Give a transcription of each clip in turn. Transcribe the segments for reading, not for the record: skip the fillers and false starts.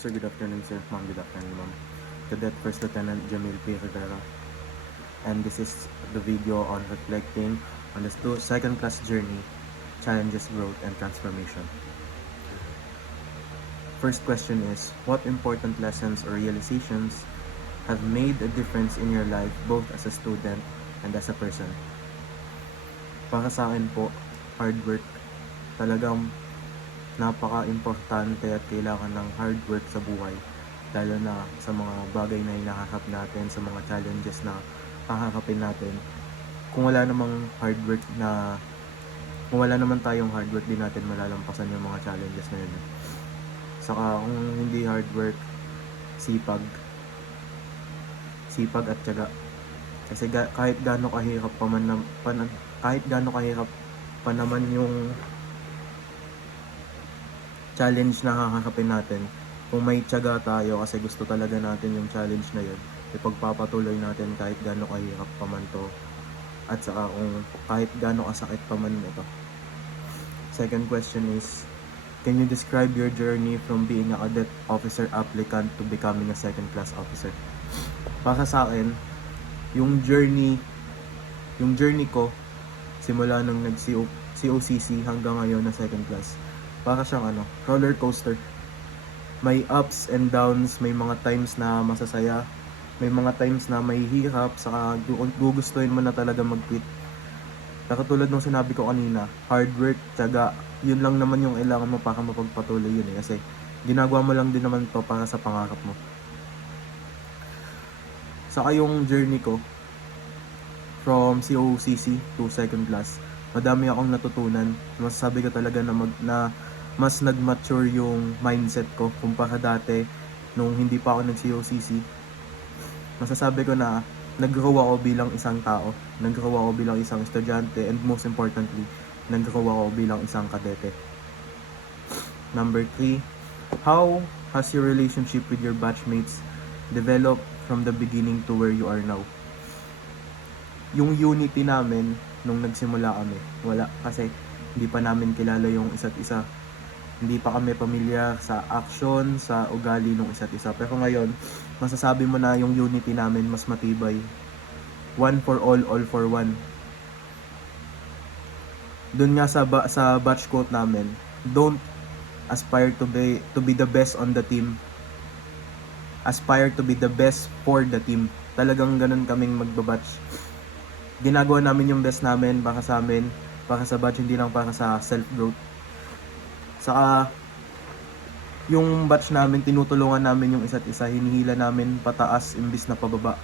Sir, good afternoon, sir. Ma'am, good afternoon, ma'am. Cadet First Lieutenant Jamil P. Rivera. And this is the video on reflecting on the second class journey, challenges, growth, and transformation. First question is, what important lessons or realizations have made a difference in your life both as a student and as a person? Para sa akin po, hard work. Talagang napaka-importante at kailangan ng hard work sa buhay, lalo na sa mga bagay na hinaharap natin, sa mga challenges na haharapin natin. Kung wala namang hard work kung wala naman tayong hard work, di natin malalampasan yung mga challenges na yun. Saka kung hindi hard work, sipag at tiyaga. Kasi kahit gaano kahirap pa naman yung challenge na haharapin natin, kung may tiyaga tayo kasi gusto talaga natin yung challenge na yun, ipagpapatuloy natin kahit gaano kahirap pa man to, at saka kung kahit gaano kasakit pa man ito. Second question is, can you describe your journey from being a cadet officer applicant to becoming a second class officer? Para sa akin, yung journey ko simula nung nag-COCC hanggang ngayon na second class, para siyang roller coaster. May ups and downs, may mga times na masasaya, may mga times na may hirap, saka gugustuhin mo na talaga mag-quit. Katulad nung sinabi ko kanina, hard work, tiyaga, yun lang naman yung kailangan mo para mapagpatuloy yun kasi ginagawa mo lang din naman to para sa pangarap mo. Saka yung journey ko from COCC to second class, madami akong natutunan. Masasabi ko talaga na mas nag-mature yung mindset ko kumpara dati nung hindi pa ako nag-COCC. Masasabi ko na nag-grow ako bilang isang tao, nag-grow ako bilang isang estudyante, and most importantly, nag-grow ako bilang isang kadete. Number 3, how has your relationship with your batchmates developed from the beginning to where you are now? Yung unity namin nung nagsimula kami, wala, kasi hindi pa namin kilala yung isa't isa. Hindi pa kami pamilyar sa action, sa ugali ng isa't isa. Pero ngayon, masasabi mo na yung unity namin mas matibay. One for all for one. Doon nga sa batch quote namin, don't aspire to be the best on the team. Aspire to be the best for the team. Talagang ganun kaming magbabatch. Ginagawa namin yung best namin para sa amin, para sa batch, hindi lang para sa self-growth. Saka yung batch namin, tinutulungan namin yung isa't isa, hinihila namin pataas imbis na pababa.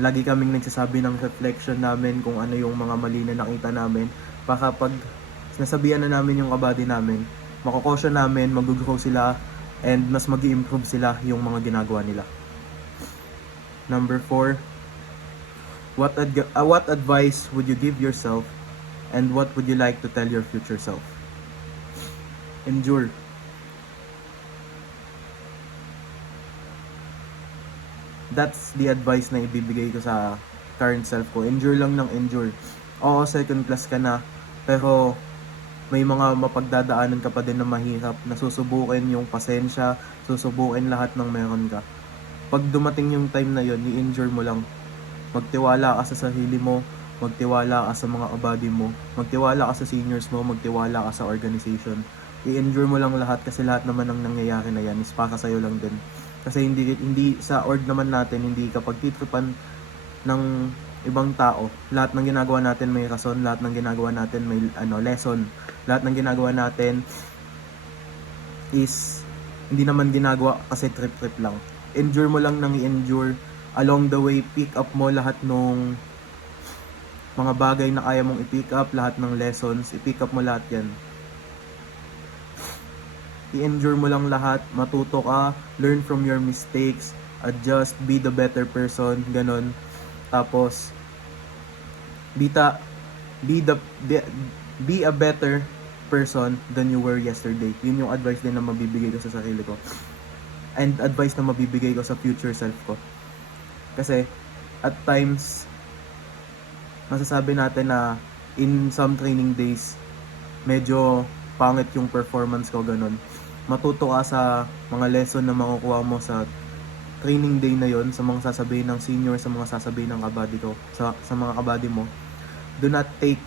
Lagi kaming nagsasabi ng reflection namin kung ano yung mga mali na nakita namin, para pag nasabihan na namin yung kabady namin, makokosyon namin, mag-grow sila, and mas mag-i-improve sila yung mga ginagawa nila. Number 4, what advice would you give yourself, and what would you like to tell your future self? Endure. That's the advice na ibibigay ko sa current self ko. Endure lang ng endure. Oo, second class ka na, pero may mga mapagdadaanan ka pa din na mahirap, na susubukin yung pasensya, susubukin lahat ng meron ka. Pag dumating yung time na yun, i-endure mo lang. Magtiwala ka sa sarili mo, magtiwala ka sa mga kabady mo, magtiwala ka sa seniors mo, magtiwala ka sa organization. I-endure mo lang lahat kasi lahat naman ng nangyayari na yan is para sa'yo lang din. Kasi hindi sa org naman natin, hindi kapag titripan ng ibang tao, lahat ng ginagawa natin may rason, lahat ng ginagawa natin may lesson. Lahat ng ginagawa natin is hindi naman ginagawa kasi trip-trip lang. Endure mo lang nang i-endure. Along the way, pick up mo lahat ng mga bagay na kaya mong i-pick up, lahat ng lessons, i-pick up mo lahat yan. I-endure mo lang lahat, matuto ka, learn from your mistakes, adjust, be the better person, ganon. Tapos, be a better person than you were yesterday. Yun yung advice din na mabibigay ko sa sarili ko. And advice na mabibigay ko sa future self ko. Kasi, at times, masasabi natin na in some training days, medyo pangit yung performance ko, ganon. matuto ka sa mga lesson na makukuha mo sa training day na yon, sa mga sasabihin ng senior, sa mga sasabihin ng kabady ko, sa mga kabady mo. Do not take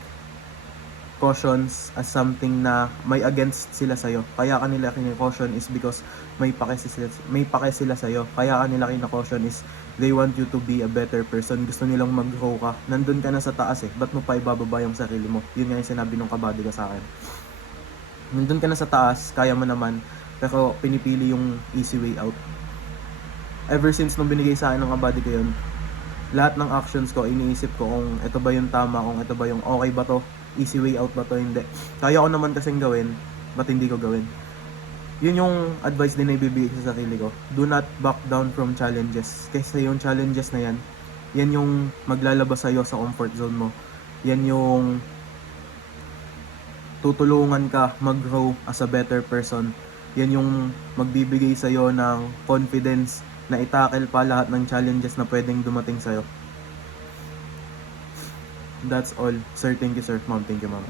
cautions as something na may against sila sa'yo. Kaya kanila kine-caution is because may pake sila sa'yo. Kaya kanila kine-caution is they want you to be a better person. Gusto nilang mag-grow ka. Nandun ka na sa taas eh. Ba't mo pa ibababa yung sarili mo? Yun nga yung sinabi ng kabady ko sa akin. Nandun ka na sa taas, kaya mo naman, pero pinipili yung easy way out. Ever since nung binigay sa akin ng kabady ko yun, lahat ng actions ko, iniisip ko kung ito ba yung tama, kung ito ba yung okay ba to, easy way out ba to, hindi. Kaya ko naman kasing gawin, ba't hindi ko gawin? Yun yung advice din na ibibigay sa sarili ko. Do not back down from challenges. Kasi yung challenges na yan, yan yung maglalabas sa'yo sa comfort zone mo. Yan yung tutulungan ka mag-grow as a better person. Yan yung magbibigay sa'yo ng confidence na itackle pa lahat ng challenges na pwedeng dumating sa'yo. That's all. Sir, thank you sir. Ma'am, thank you ma'am.